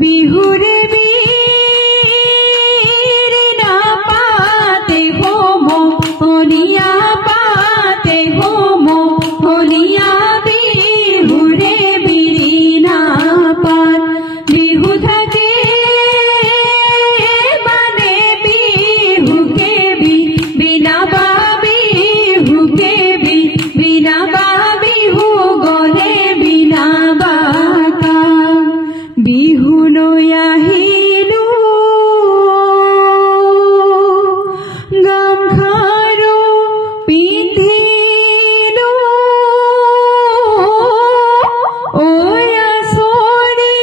বিহুরে বীর না পাতে হোম হলিয়া পাতে হোম হলিয়া বিহুরে বীরি না পাত বিহু থাকে মানে বিহুকে বিনা বা বিহুকে বিনা বা বিহু গলে বিনা বাকা বিহু লৈ আহিলো গামখাৰু পিন্ধিলো আঁচৰি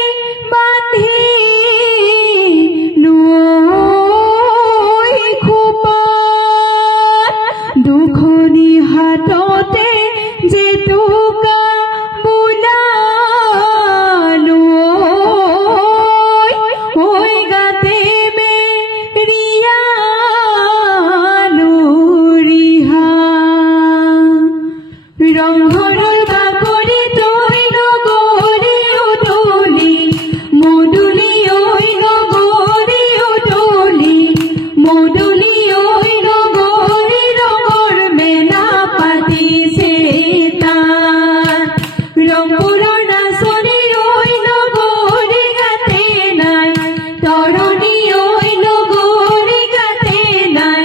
বান্ধিলো খোপাত দুখনি হাততে জেতুকা বোলালো গাতে মেৰিয়ালো ৰিহা ৰংঘৰৰ বাকৰি তৈ নগৰি উতলি মধুলি ঐ নগৰি উতলি মধুলি ঐ নগৰি ৰঙৰ মেলা পাতিছে তাত ৰংপুৰৰ নাচনী ঐ নগৰি গাতে নাই তৰণী ঐ নগৰি গাতে নাই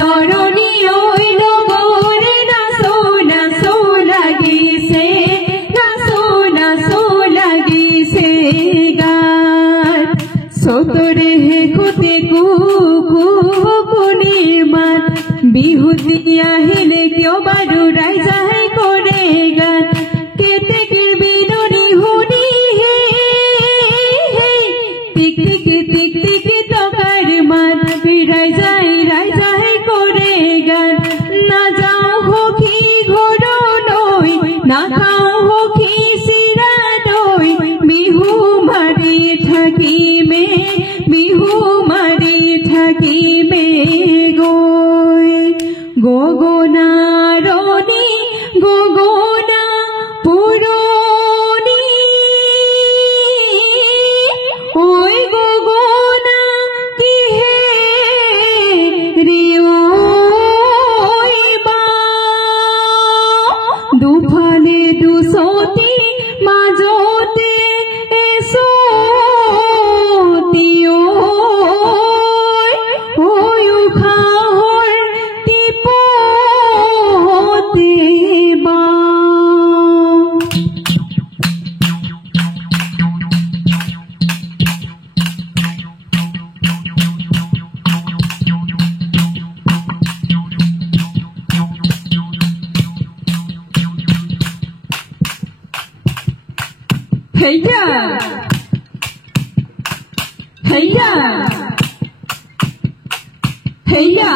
তৰণী ঐ নগৰি নাচো নাচো লাগিছে নাচো নাচো লাগিছে গাত চতৰে শেষতে কুকুনিৰ মাত বিহুতি আহিলে কিয় বাৰু ৰাইজাই কৰে গাত কেতেকীৰ বিননি শুনি টিক টিকি টকাৰ মাত ৰাইজাই কৰে গাত নাযাওঁ সখী ঘৰলৈ নাখাওঁ সখী চিৰা দৈ বিহু মাৰি থাকিমে গৈ গগনাৰণী গগনা পুৰণি ঐ গগনা কিহে ৰে বা দুফালে দুচতি মাজতে এচতি উশাহৰ টিপতে বা হেয়া হেয়া হেয়া